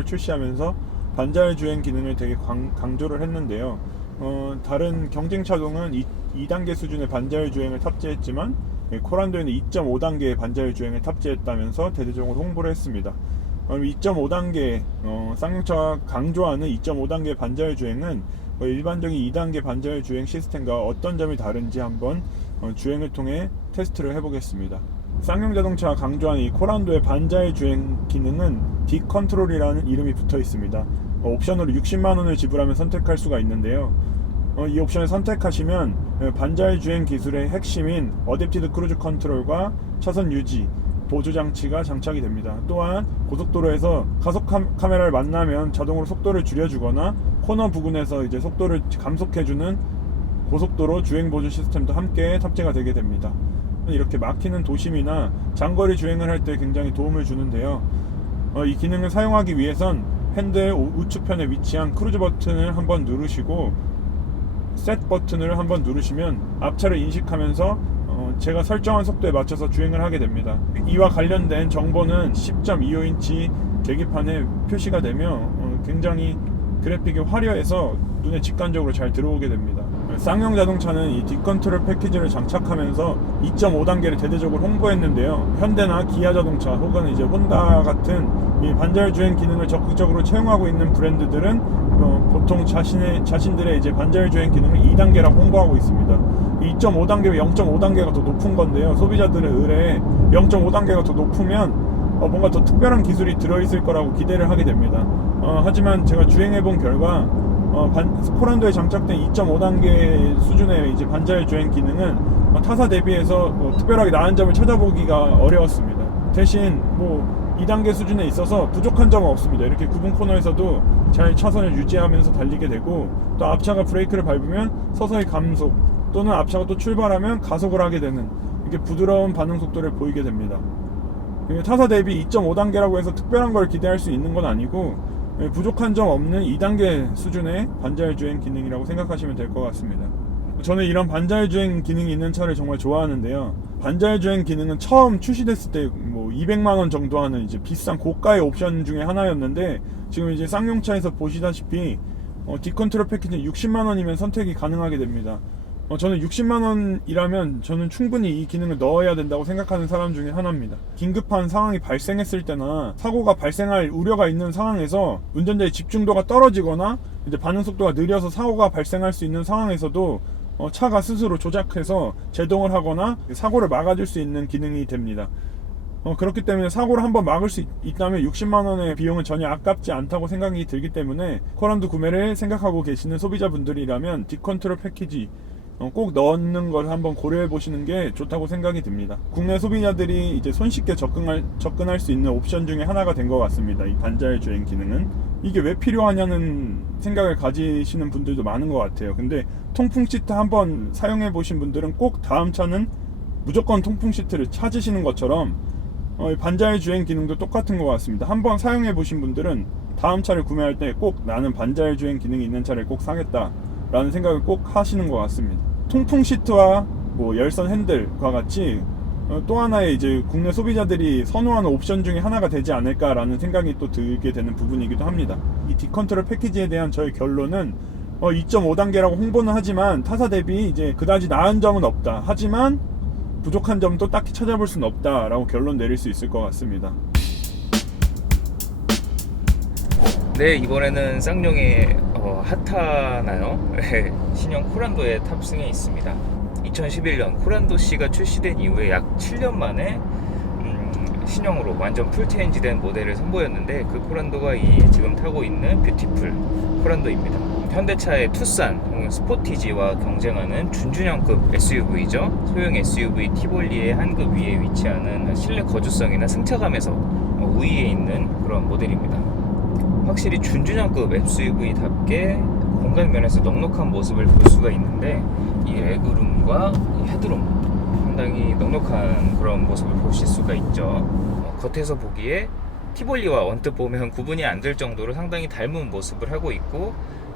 코란도를 출시하면서 반자율 주행 기능을 되게 강조를 했는데요. 다른 경쟁 차종은 2단계 수준의 반자율 주행을 탑재했지만 코란도에는 2.5단계의 반자율 주행을 탑재했다면서 대대적으로 홍보를 했습니다. 2.5단계 쌍용차가 강조하는 2.5단계 반자율 주행은 일반적인 2단계 반자율 주행 시스템과 어떤 점이 다른지 한번 주행을 통해 테스트를 해보겠습니다. 쌍용자동차가 강조하는 이 코란도의 반자율 주행 기능은 D-컨트롤이라는 이름이 붙어 있습니다. 옵션으로 60만원을 지불하면 선택할 수가 있는데요. 이 옵션을 선택하시면 반자율 주행 기술의 핵심인 어댑티드 크루즈 컨트롤과 차선 유지, 보조 장치가 장착이 됩니다. 또한 고속도로에서 가속 카메라를 만나면 자동으로 속도를 줄여주거나 코너 부근에서 이제 속도를 감속해주는 고속도로 주행 보조 시스템도 함께 탑재가 되게 됩니다. 이렇게 막히는 도심이나 장거리 주행을 할 때 굉장히 도움을 주는데요. 이 기능을 사용하기 위해선 핸들 우측편에 위치한 크루즈 버튼을 한번 누르시고 셋 버튼을 한번 누르시면 앞차를 인식하면서 제가 설정한 속도에 맞춰서 주행을 하게 됩니다. 이와 관련된 정보는 10.25인치 계기판에 표시가 되며 굉장히 그래픽이 화려해서 눈에 직관적으로 잘 들어오게 됩니다. 쌍용 자동차는 이 D-컨트롤 패키지를 장착하면서 2.5단계를 대대적으로 홍보했는데요. 현대나 기아 자동차 혹은 이제 혼다 같은 이 반자율 주행 기능을 적극적으로 채용하고 있는 브랜드들은 보통 자신들의 이제 반자율 주행 기능을 2단계라고 홍보하고 있습니다. 2.5단계와 0.5단계가 더 높은 건데요. 소비자들의 의뢰에 0.5단계가 더 높으면 뭔가 더 특별한 기술이 들어있을 거라고 기대를 하게 됩니다. 하지만 제가 주행해본 결과 코란도에 장착된 2.5단계 수준의 이제 반자율 주행 기능은 타사 대비해서 특별하게 나은 점을 찾아보기가 어려웠습니다. 대신 2단계 수준에 있어서 부족한 점은 없습니다. 이렇게 굽은 코너에서도 잘 차선을 유지하면서 달리게 되고, 또 앞차가 브레이크를 밟으면 서서히 감속, 또는 앞차가 또 출발하면 가속을 하게 되는, 이렇게 부드러운 반응 속도를 보이게 됩니다. 타사 대비 2.5단계라고 해서 특별한 걸 기대할 수 있는 건 아니고 부족한 점 없는 2단계 수준의 반자율 주행 기능이라고 생각하시면 될 것 같습니다. 저는 이런 반자율 주행 기능이 있는 차를 정말 좋아하는데요. 반자율 주행 기능은 처음 출시됐을 때 200만원 정도 하는 이제 비싼 고가의 옵션 중에 하나였는데, 지금 이제 쌍용차에서 보시다시피 D-컨트롤 패키지는 60만원이면 선택이 가능하게 됩니다. 저는 60만원이라면 저는 충분히 이 기능을 넣어야 된다고 생각하는 사람 중에 하나입니다. 긴급한 상황이 발생했을 때나 사고가 발생할 우려가 있는 상황에서 운전자의 집중도가 떨어지거나 이제 반응 속도가 느려서 사고가 발생할 수 있는 상황에서도 차가 스스로 조작해서 제동을 하거나 사고를 막아줄 수 있는 기능이 됩니다. 그렇기 때문에 사고를 한번 막을 수 있다면 60만원의 비용은 전혀 아깝지 않다고 생각이 들기 때문에 코란도 구매를 생각하고 계시는 소비자분들이라면 D-컨트롤 패키지 꼭 넣는 걸 한번 고려해 보시는 게 좋다고 생각이 듭니다. 국내 소비자들이 이제 손쉽게 접근할 수 있는 옵션 중에 하나가 된 것 같습니다. 이 반자율 주행 기능은 이게 왜 필요하냐는 생각을 가지시는 분들도 많은 것 같아요. 근데 통풍 시트 한번 사용해 보신 분들은 꼭 다음 차는 무조건 통풍 시트를 찾으시는 것처럼 반자율 주행 기능도 똑같은 것 같습니다. 한번 사용해 보신 분들은 다음 차를 구매할 때 꼭 나는 반자율 주행 기능이 있는 차를 꼭 사겠다 라는 생각을 꼭 하시는 것 같습니다. 통풍 시트와 열선 핸들과 같이 또 하나의 이제 국내 소비자들이 선호하는 옵션 중에 하나가 되지 않을까라는 생각이 또 들게 되는 부분이기도 합니다. 이 D-컨트롤 패키지에 대한 저의 결론은 2.5단계라고 홍보는 하지만 타사 대비 이제 그다지 나은 점은 없다. 하지만 부족한 점도 딱히 찾아볼 수는 없다라고 결론 내릴 수 있을 것 같습니다. 네, 이번에는 쌍용의 핫하나요? 신형 코란도에 탑승해 있습니다. 2011년 코란도 C가 출시된 이후에 약 7년 만에 신형으로 완전 풀체인지된 모델을 선보였는데, 그 코란도가 이 지금 타고 있는 뷰티풀 코란도입니다. 현대차의 투싼 혹은 스포티지와 경쟁하는 준준형급 SUV죠. 소형 SUV 티볼리의 한 급 위에 위치하는 실내 거주성이나 승차감에서 우위에 있는 그런 모델입니다. 확실히 준준형급 SUV답게 공간 면에서 넉넉한 모습을 볼 수가 있는데, 이 레그룸과 이 헤드룸 상당히 넉넉한 그런 모습을 보실 수가 있죠. 겉에서 보기에 티볼리와 언뜻 보면 구분이 안 될 정도로 상당히 닮은 모습을 하고 있고,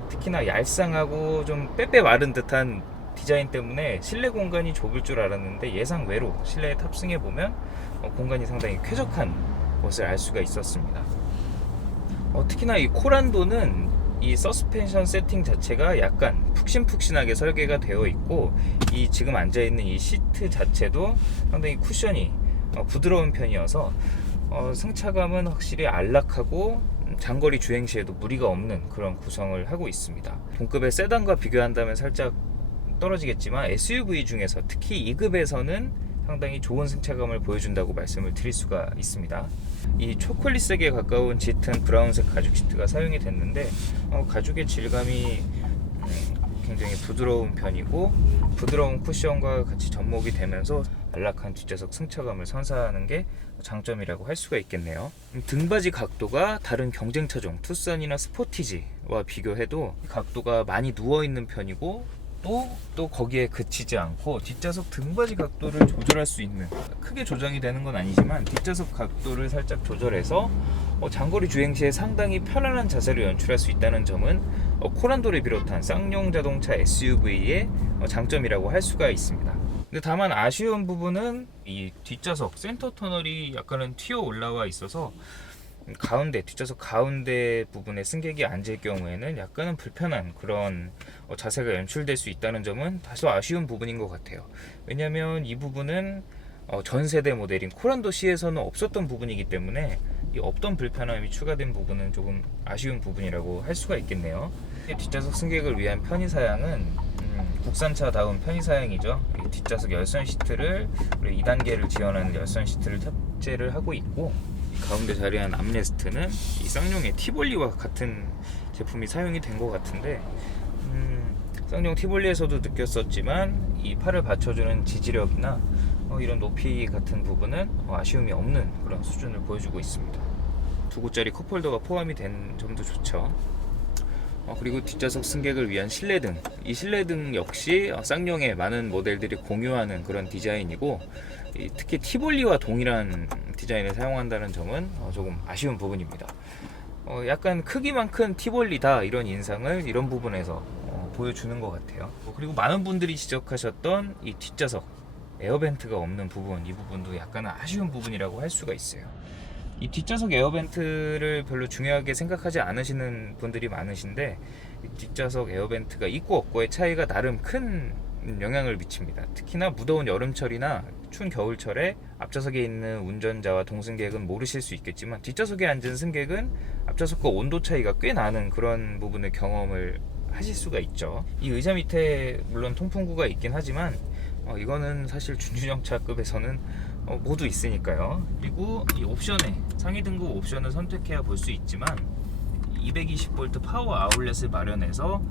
특히나 얄쌍하고 좀 빼빼 마른 듯한 디자인 때문에 실내 공간이 좁을 줄 알았는데 예상 외로 실내에 탑승해 보면 공간이 상당히 쾌적한 것을 알 수가 있었습니다. 특히나 이 코란도는 이 서스펜션 세팅 자체가 약간 푹신푹신하게 설계가 되어 있고, 이 지금 앉아있는 이 시트 자체도 상당히 쿠션이 부드러운 편이어서 승차감은 확실히 안락하고 장거리 주행 시에도 무리가 없는 그런 구성을 하고 있습니다. 동급의 세단과 비교한다면 살짝 떨어지겠지만 SUV 중에서 특히 2급에서는 상당히 좋은 승차감을 보여준다고 말씀을 드릴 수가 있습니다. 이 초콜릿색에 가까운 짙은 브라운색 가죽 시트가 사용이 됐는데 가죽의 질감이 굉장히 부드러운 편이고, 부드러운 쿠션과 같이 접목이 되면서 안락한 뒷좌석 승차감을 선사하는 게 장점이라고 할 수가 있겠네요. 등받이 각도가 다른 경쟁 차종 투싼이나 스포티지와 비교해도 각도가 많이 누워있는 편이고, 또 거기에 그치지 않고 뒷좌석 등받이 각도를 조절할 수 있는, 크게 조정이 되는 건 아니지만 뒷좌석 각도를 살짝 조절해서 장거리 주행 시에 상당히 편안한 자세를 연출할 수 있다는 점은 코란도를 비롯한 쌍용 자동차 SUV의 장점이라고 할 수가 있습니다. 근데 다만 아쉬운 부분은 이 뒷좌석 센터 터널이 약간은 튀어 올라와 있어서 뒷좌석 가운데 부분에 승객이 앉을 경우에는 약간은 불편한 그런 자세가 연출될 수 있다는 점은 다소 아쉬운 부분인 것 같아요. 왜냐하면 이 부분은 전 세대 모델인 코란도 C에서는 없었던 부분이기 때문에 이 없던 불편함이 추가된 부분은 조금 아쉬운 부분이라고 할 수가 있겠네요. 뒷좌석 승객을 위한 편의사양은 국산차다운 편의사양이죠. 뒷좌석 열선 시트를 2단계를 지원하는 열선 시트를 탑재를 하고 있고, 가운데 자리한 암레스트는 이 쌍용의 티볼리와 같은 제품이 사용이 된 것 같은데, 쌍용 티볼리에서도 느꼈었지만 이 팔을 받쳐주는 지지력이나 이런 높이 같은 부분은 아쉬움이 없는 그런 수준을 보여주고 있습니다. 2구짜리 컵홀더가 포함이 된 점도 좋죠. 그리고 뒷좌석 승객을 위한 실내등, 이 실내등 역시 쌍용의 많은 모델들이 공유하는 그런 디자인이고, 특히 티볼리와 동일한 디자인을 사용한다는 점은 조금 아쉬운 부분입니다. 약간 크기만 큰 티볼리다, 이런 인상을 이런 부분에서 보여주는 것 같아요. 그리고 많은 분들이 지적하셨던 이 뒷좌석 에어벤트가 없는 부분, 이 부분도 약간 아쉬운 부분이라고 할 수가 있어요. 이 뒷좌석 에어벤트를 별로 중요하게 생각하지 않으시는 분들이 많으신데, 이 뒷좌석 에어벤트가 있고 없고의 차이가 나름 큰 영향을 미칩니다. 특히나 무더운 여름철이나 추운 겨울철에 앞좌석에 있는 운전자와 동승객은 모르실 수 있겠지만, 뒷좌석에 앉은 승객은 앞좌석과 온도 차이가 꽤 나는 그런 부분을 경험을 하실 수가 있죠. 이 의자 밑에 물론 통풍구가 있긴 하지만 이거는 사실 준준형차급에서는 모두 있으니까요. 그리고 이 옵션에 상위 등급 옵션을 선택해야 볼 수 있지만, 220V 파워 아울렛을 마련해서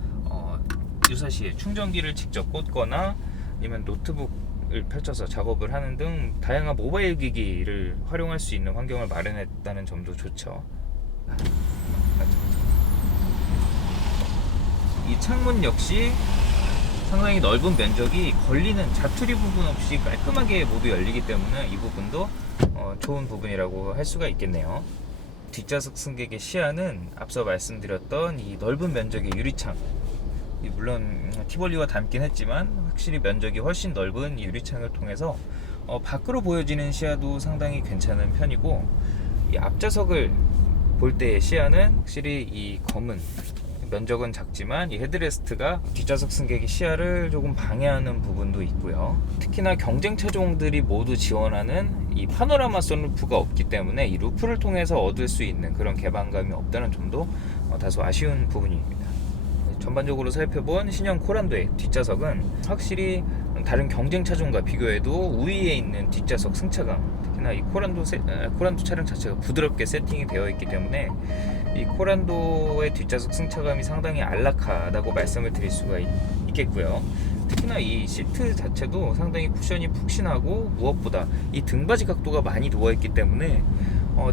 유사시에 충전기를 직접 꽂거나 아니면 노트북을 펼쳐서 작업을 하는 등 다양한 모바일 기기를 활용할 수 있는 환경을 마련했다는 점도 좋죠. 이 창문 역시 상당히 넓은 면적이 걸리는 자투리 부분 없이 깔끔하게 모두 열리기 때문에 이 부분도 좋은 부분이라고 할 수가 있겠네요. 뒷좌석 승객의 시야는 앞서 말씀드렸던 이 넓은 면적의 유리창, 물론 티볼리와 닮긴 했지만 확실히 면적이 훨씬 넓은 이 유리창을 통해서 밖으로 보여지는 시야도 상당히 괜찮은 편이고, 이 앞좌석을 볼 때의 시야는 확실히 이 검은 면적은 작지만 이 헤드레스트가 뒷좌석 승객의 시야를 조금 방해하는 부분도 있고요. 특히나 경쟁 차종들이 모두 지원하는 이 파노라마 선루프가 없기 때문에 이 루프를 통해서 얻을 수 있는 그런 개방감이 없다는 점도 다소 아쉬운 부분입니다. 전반적으로 살펴본 신형 코란도의 뒷좌석은 확실히 다른 경쟁 차종과 비교해도 우위에 있는 뒷좌석 승차감, 특히나 이 코란도 차량 자체가 부드럽게 세팅이 되어 있기 때문에 이 코란도의 뒷좌석 승차감이 상당히 안락하다고 말씀을 드릴 수가 있겠고요. 특히나 이 시트 자체도 상당히 쿠션이 푹신하고, 무엇보다 이 등받이 각도가 많이 누워있기 때문에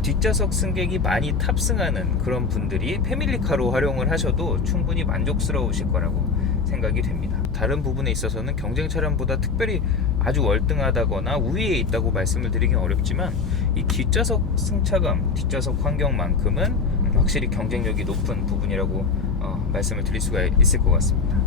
뒷좌석 승객이 많이 탑승하는 그런 분들이 패밀리카로 활용을 하셔도 충분히 만족스러우실 거라고 생각이 됩니다. 다른 부분에 있어서는 경쟁 차량보다 특별히 아주 월등하다거나 우위에 있다고 말씀을 드리긴 어렵지만, 이 뒷좌석 승차감, 뒷좌석 환경만큼은 확실히 경쟁력이 높은 부분이라고 말씀을 드릴 수가 있을 것 같습니다.